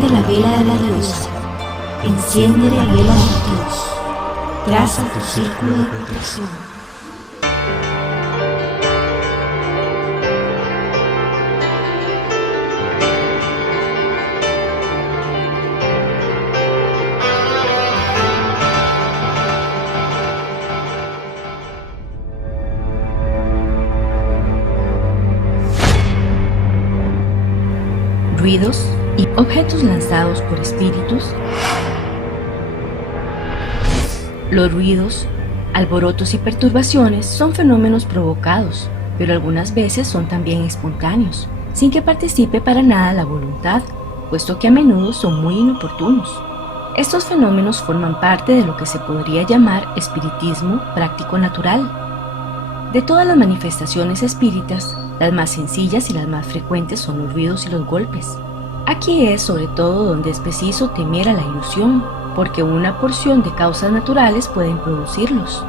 Prende la vela de la diosa, enciende la vela del dios, traza tu círculo de protección. Ruidos y objetos lanzados por espíritus. Los ruidos, alborotos y perturbaciones son fenómenos provocados, pero algunas veces son también espontáneos, sin que participe para nada la voluntad, puesto que a menudo son muy inoportunos. Estos fenómenos forman parte de lo que se podría llamar espiritismo práctico natural. De todas las manifestaciones espíritas, las más sencillas y las más frecuentes son los ruidos y los golpes. Aquí es sobre todo donde es preciso temer a la ilusión, porque una porción de causas naturales pueden producirlos.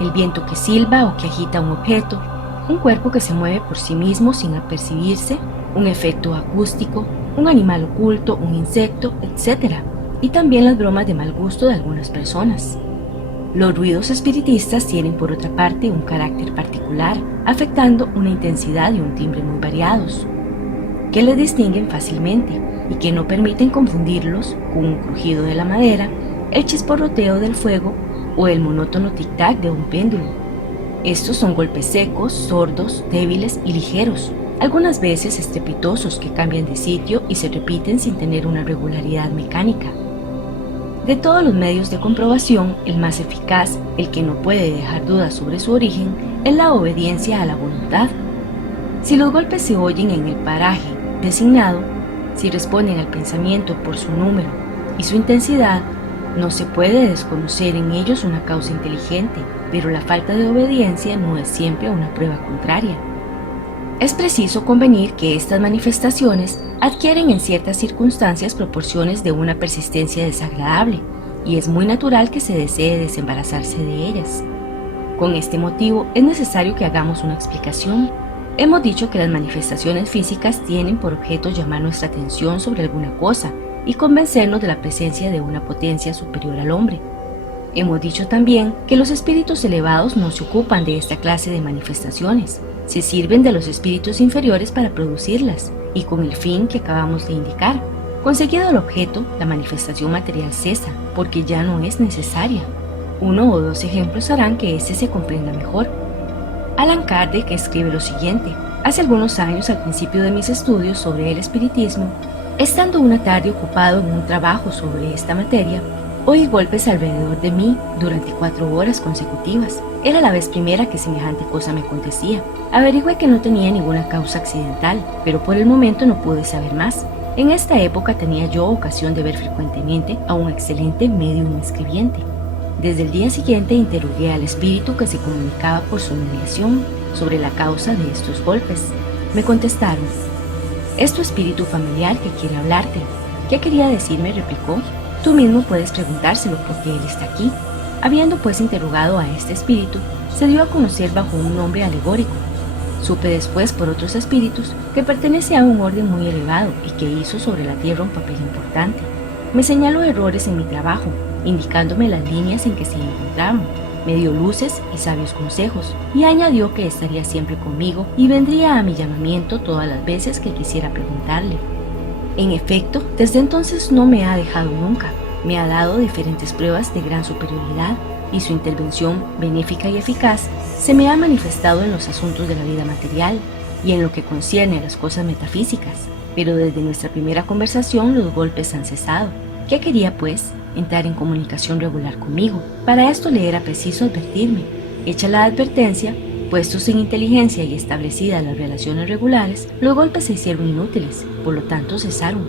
El viento que silba o que agita un objeto, un cuerpo que se mueve por sí mismo sin apercibirse, un efecto acústico, un animal oculto, un insecto, etc. Y también las bromas de mal gusto de algunas personas. Los ruidos espiritistas tienen por otra parte un carácter particular, afectando una intensidad y un timbre muy variados, que les distinguen fácilmente y que no permiten confundirlos con un crujido de la madera, el chisporroteo del fuego o el monótono tic-tac de un péndulo. Estos son golpes secos, sordos, débiles y ligeros, algunas veces estrepitosos que cambian de sitio y se repiten sin tener una regularidad mecánica. De todos los medios de comprobación, el más eficaz, el que no puede dejar dudas sobre su origen, es la obediencia a la voluntad. Si los golpes se oyen en el paraje designado, si responden al pensamiento por su número y su intensidad, no se puede desconocer en ellos una causa inteligente, pero la falta de obediencia no es siempre una prueba contraria. Es preciso convenir que estas manifestaciones adquieren en ciertas circunstancias proporciones de una persistencia desagradable, y es muy natural que se desee desembarazarse de ellas. Con este motivo es necesario que hagamos una explicación. Hemos dicho que las manifestaciones físicas tienen por objeto llamar nuestra atención sobre alguna cosa y convencernos de la presencia de una potencia superior al hombre. Hemos dicho también que los espíritus elevados no se ocupan de esta clase de manifestaciones, se sirven de los espíritus inferiores para producirlas, y con el fin que acabamos de indicar. Conseguido el objeto, la manifestación material cesa, porque ya no es necesaria. Uno o dos ejemplos harán que este se comprenda mejor. Allan Kardec escribe lo siguiente: hace algunos años, al principio de mis estudios sobre el espiritismo, estando una tarde ocupado en un trabajo sobre esta materia, oí golpes alrededor de mí durante 4 horas consecutivas. Era la vez primera que semejante cosa me acontecía. Averigüé que no tenía ninguna causa accidental, pero por el momento no pude saber más. En esta época tenía yo ocasión de ver frecuentemente a un excelente médium escribiente. Desde el día siguiente interrogué al espíritu que se comunicaba por su mediación sobre la causa de estos golpes. Me contestaron: «Es tu espíritu familiar que quiere hablarte». «¿Qué quería decirme?», replicó. «Tú mismo puedes preguntárselo porque él está aquí». Habiendo pues interrogado a este espíritu, se dio a conocer bajo un nombre alegórico. Supe después por otros espíritus que pertenece a un orden muy elevado y que hizo sobre la tierra un papel importante. Me señaló errores en mi trabajo, indicándome las líneas en que se encontraban, me dio luces y sabios consejos, y añadió que estaría siempre conmigo y vendría a mi llamamiento todas las veces que quisiera preguntarle. En efecto, desde entonces no me ha dejado nunca. Me ha dado diferentes pruebas de gran superioridad, y su intervención benéfica y eficaz se me ha manifestado en los asuntos de la vida material y en lo que concierne a las cosas metafísicas. Pero desde nuestra primera conversación los golpes han cesado. ¿Qué quería, pues? Entrar en comunicación regular conmigo. Para esto le era preciso advertirme. Hecha la advertencia, puestos en inteligencia y establecidas las relaciones regulares, los golpes se hicieron inútiles, por lo tanto cesaron.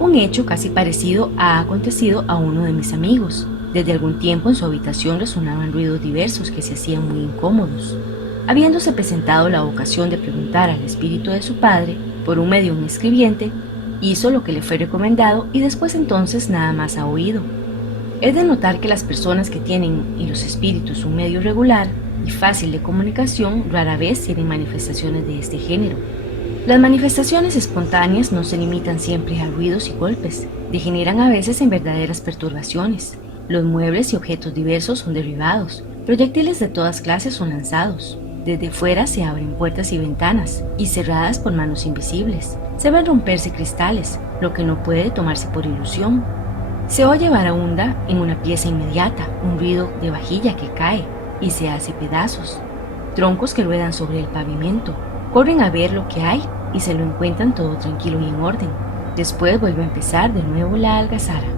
Un hecho casi parecido ha acontecido a uno de mis amigos. Desde algún tiempo en su habitación resonaban ruidos diversos que se hacían muy incómodos. Habiéndose presentado la ocasión de preguntar al espíritu de su padre, por un medium escribiente, hizo lo que le fue recomendado y después entonces nada más ha oído. Es de notar que las personas que tienen y los espíritus un medio regular y fácil de comunicación rara vez tienen manifestaciones de este género. Las manifestaciones espontáneas no se limitan siempre a ruidos y golpes, degeneran a veces en verdaderas perturbaciones. Los muebles y objetos diversos son derribados, proyectiles de todas clases son lanzados. Desde fuera se abren puertas y ventanas, y cerradas por manos invisibles. Se ven romperse cristales, lo que no puede tomarse por ilusión. Se oye varaunda en una pieza inmediata, un ruido de vajilla que cae y se hace pedazos. Troncos que ruedan sobre el pavimento, corren a ver lo que hay y se lo encuentran todo tranquilo y en orden. Después vuelve a empezar de nuevo la algazara.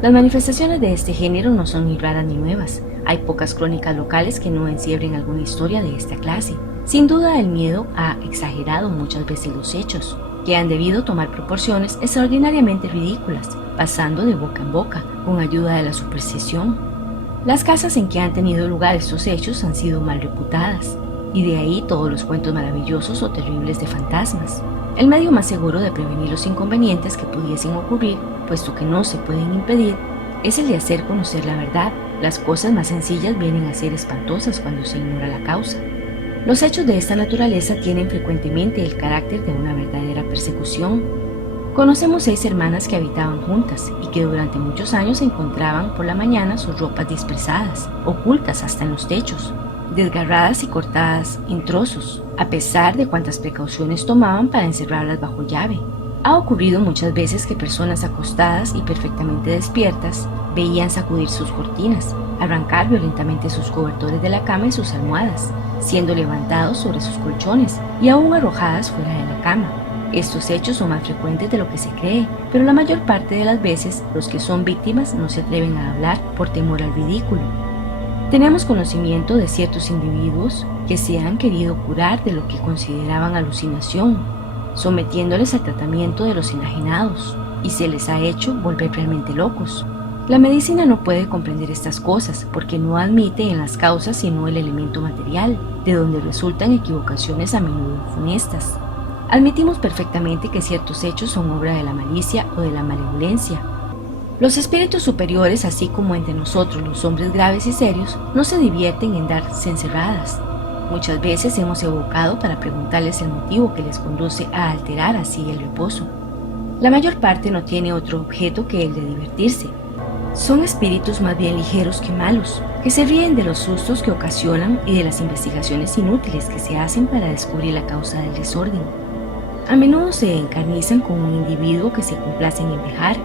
Las manifestaciones de este género no son ni raras ni nuevas. Hay pocas crónicas locales que no encierren alguna historia de esta clase. Sin duda el miedo ha exagerado muchas veces los hechos, que han debido tomar proporciones extraordinariamente ridículas, pasando de boca en boca con ayuda de la superstición. Las casas en que han tenido lugar estos hechos han sido mal reputadas, y de ahí todos los cuentos maravillosos o terribles de fantasmas. El medio más seguro de prevenir los inconvenientes que pudiesen ocurrir, puesto que no se pueden impedir, es el de hacer conocer la verdad. Las cosas más sencillas vienen a ser espantosas cuando se ignora la causa. Los hechos de esta naturaleza tienen frecuentemente el carácter de una verdadera persecución. Conocemos 6 hermanas que habitaban juntas y que durante muchos años encontraban por la mañana sus ropas dispersadas, ocultas hasta en los techos, desgarradas y cortadas en trozos, a pesar de cuantas precauciones tomaban para encerrarlas bajo llave. Ha ocurrido muchas veces que personas acostadas y perfectamente despiertas veían sacudir sus cortinas, arrancar violentamente sus cobertores de la cama y sus almohadas, siendo levantados sobre sus colchones y aún arrojadas fuera de la cama. Estos hechos son más frecuentes de lo que se cree, pero la mayor parte de las veces los que son víctimas no se atreven a hablar por temor al ridículo. Tenemos conocimiento de ciertos individuos que se han querido curar de lo que consideraban alucinación, sometiéndoles al tratamiento de los enajenados, y se les ha hecho volver realmente locos. La medicina no puede comprender estas cosas porque no admite en las causas sino el elemento material, de donde resultan equivocaciones a menudo funestas. Admitimos perfectamente que ciertos hechos son obra de la malicia o de la malevolencia. Los espíritus superiores, así como entre nosotros los hombres graves y serios, no se divierten en darse encerradas. Muchas veces hemos evocado para preguntarles el motivo que les conduce a alterar así el reposo. La mayor parte no tiene otro objeto que el de divertirse. Son espíritus más bien ligeros que malos, que se ríen de los sustos que ocasionan y de las investigaciones inútiles que se hacen para descubrir la causa del desorden. A menudo se encarnizan con un individuo que se complacen en dejar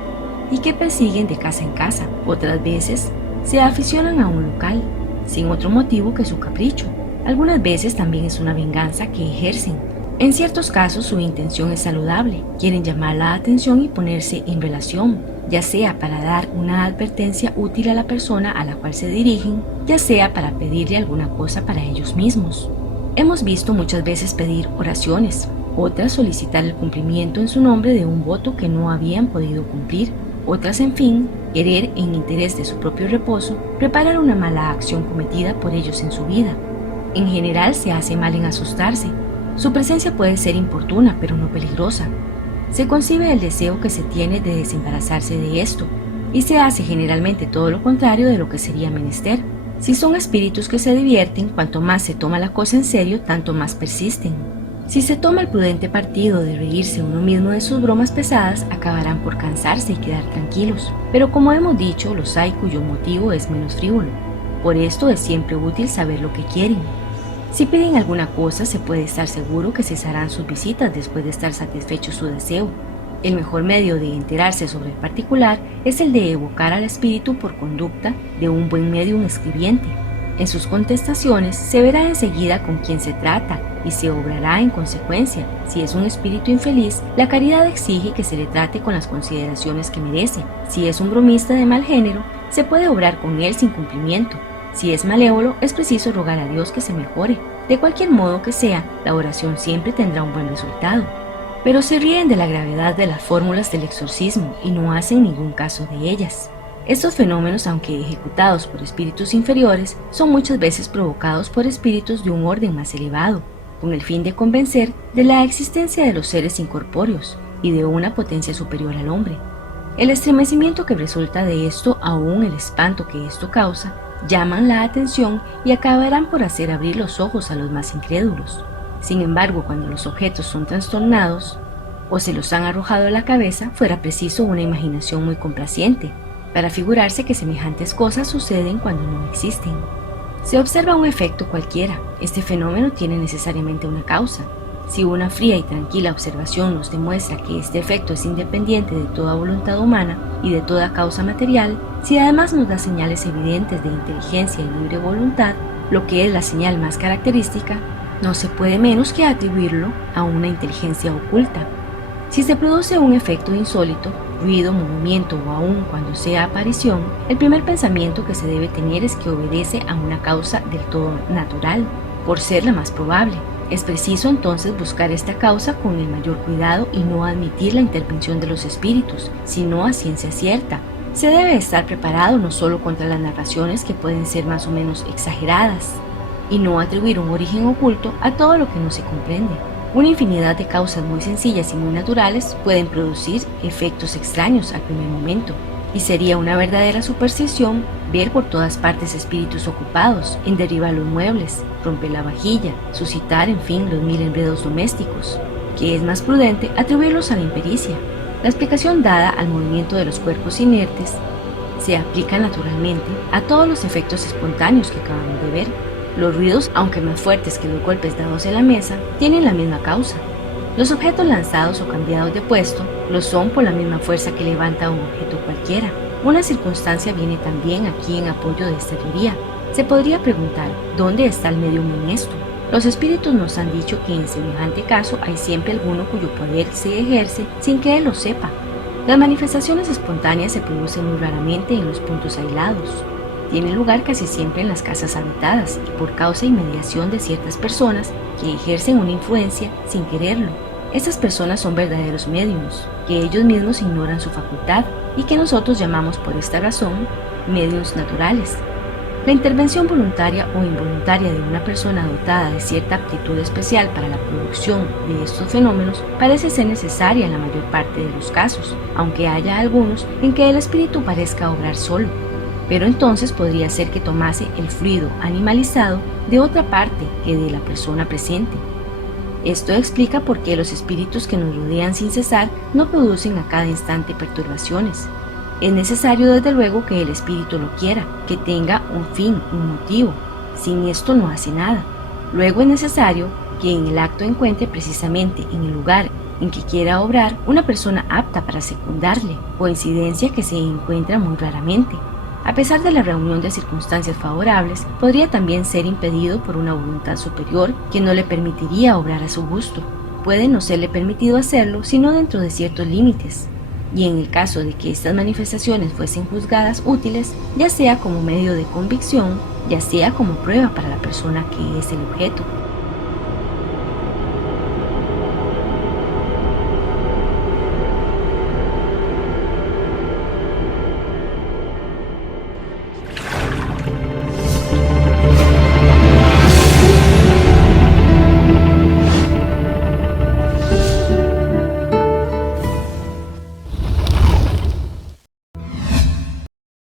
y que persiguen de casa en casa. Otras veces se aficionan a un local, sin otro motivo que su capricho. Algunas veces también es una venganza que ejercen. En ciertos casos su intención es saludable, quieren llamar la atención y ponerse en relación, ya sea para dar una advertencia útil a la persona a la cual se dirigen, ya sea para pedirle alguna cosa para ellos mismos. Hemos visto muchas veces pedir oraciones, otras solicitar el cumplimiento en su nombre de un voto que no habían podido cumplir, otras, en fin, querer, en interés de su propio reposo, reparar una mala acción cometida por ellos en su vida. En general se hace mal en asustarse. Su presencia puede ser importuna, pero no peligrosa. Se concibe el deseo que se tiene de desembarazarse de esto, y se hace generalmente todo lo contrario de lo que sería menester. Si son espíritus que se divierten, cuanto más se toma la cosa en serio, tanto más persisten. Si se toma el prudente partido de reírse uno mismo de sus bromas pesadas, acabarán por cansarse y quedar tranquilos. Pero como hemos dicho, los hay cuyo motivo es menos frívolo. Por esto es siempre útil saber lo que quieren. Si piden alguna cosa, se puede estar seguro que cesarán sus visitas después de estar satisfecho su deseo. El mejor medio de enterarse sobre el particular es el de evocar al espíritu por conducta de un buen medium escribiente. En sus contestaciones se verá enseguida con quién se trata y se obrará en consecuencia. Si es un espíritu infeliz, la caridad exige que se le trate con las consideraciones que merece. Si es un bromista de mal género, se puede obrar con él sin cumplimiento. Si es malévolo, es preciso rogar a Dios que se mejore. De cualquier modo que sea, la oración siempre tendrá un buen resultado. Pero se ríen de la gravedad de las fórmulas del exorcismo y no hacen ningún caso de ellas. Estos fenómenos, aunque ejecutados por espíritus inferiores, son muchas veces provocados por espíritus de un orden más elevado, con el fin de convencer de la existencia de los seres incorpóreos y de una potencia superior al hombre. El estremecimiento que resulta de esto, aún el espanto que esto causa, llaman la atención y acabarán por hacer abrir los ojos a los más incrédulos. Sin embargo, cuando los objetos son trastornados o se los han arrojado a la cabeza, fuera preciso una imaginación muy complaciente para figurarse que semejantes cosas suceden cuando no existen. Se observa un efecto cualquiera. Este fenómeno tiene necesariamente una causa. Si una fría y tranquila observación nos demuestra que este efecto es independiente de toda voluntad humana y de toda causa material, si además nos da señales evidentes de inteligencia y libre voluntad, lo que es la señal más característica, no se puede menos que atribuirlo a una inteligencia oculta. Si se produce un efecto insólito, ruido, movimiento o aun cuando sea aparición, el primer pensamiento que se debe tener es que obedece a una causa del todo natural, por ser la más probable. Es preciso entonces buscar esta causa con el mayor cuidado y no admitir la intervención de los espíritus, sino a ciencia cierta. Se debe estar preparado no solo contra las narraciones que pueden ser más o menos exageradas, y no atribuir un origen oculto a todo lo que no se comprende. Una infinidad de causas muy sencillas y muy naturales pueden producir efectos extraños al primer momento, y sería una verdadera superstición ver por todas partes espíritus ocupados en derribar los muebles, romper la vajilla, suscitar, en fin, los mil enredos domésticos, que es más prudente atribuirlos a la impericia. La explicación dada al movimiento de los cuerpos inertes se aplica naturalmente a todos los efectos espontáneos que acabamos de ver. Los ruidos, aunque más fuertes que los golpes dados en la mesa, tienen la misma causa. Los objetos lanzados o cambiados de puesto lo son por la misma fuerza que levanta un objeto cualquiera. Una circunstancia viene también aquí en apoyo de esta teoría. Se podría preguntar, ¿dónde está el medium en esto? Los espíritus nos han dicho que en semejante caso hay siempre alguno cuyo poder se ejerce sin que él lo sepa. Las manifestaciones espontáneas se producen muy raramente en los puntos aislados. Tienen lugar casi siempre en las casas habitadas y por causa y mediación de ciertas personas que ejercen una influencia sin quererlo. Estas personas son verdaderos médiums, que ellos mismos ignoran su facultad y que nosotros llamamos por esta razón médiums naturales. La intervención voluntaria o involuntaria de una persona dotada de cierta aptitud especial para la producción de estos fenómenos parece ser necesaria en la mayor parte de los casos, aunque haya algunos en que el espíritu parezca obrar solo. Pero entonces podría ser que tomase el fluido animalizado de otra parte que de la persona presente. Esto explica por qué los espíritus que nos rodean sin cesar no producen a cada instante perturbaciones. Es necesario desde luego que el espíritu lo quiera, que tenga un fin, un motivo. Sin esto no hace nada. Luego es necesario que en el acto encuentre precisamente en el lugar en que quiera obrar una persona apta para secundarle, coincidencia que se encuentra muy raramente. A pesar de la reunión de circunstancias favorables, podría también ser impedido por una voluntad superior que no le permitiría obrar a su gusto. Puede no serle permitido hacerlo sino dentro de ciertos límites. Y en el caso de que estas manifestaciones fuesen juzgadas útiles, ya sea como medio de convicción, ya sea como prueba para la persona que es el objeto.